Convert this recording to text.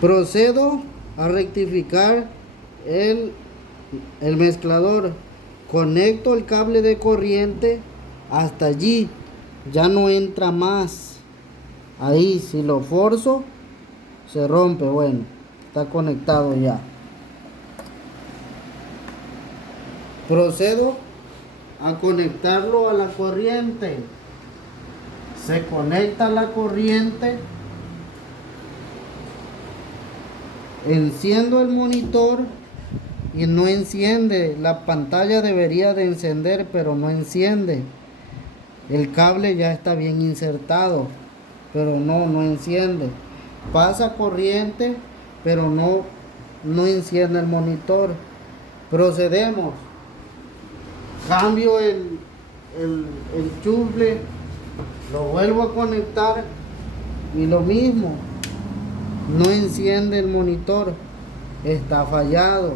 Procedo a rectificar el, el mezclador. Conecto el cable de corriente hasta allí. Ya no entra más. Ahí, si lo forzo, se rompe. Bueno, está conectado ya. Procedo a conectarlo a la corriente. Se conecta a la corriente. Enciendo el monitor y no enciende. La pantalla debería de encender, pero no enciende. El cable ya está bien insertado, pero no enciende. Pasa corriente, pero no enciende el monitor. Procedemos. Cambio el enchufe, lo vuelvo a conectar y lo mismo. No enciende el monitor. Está fallado.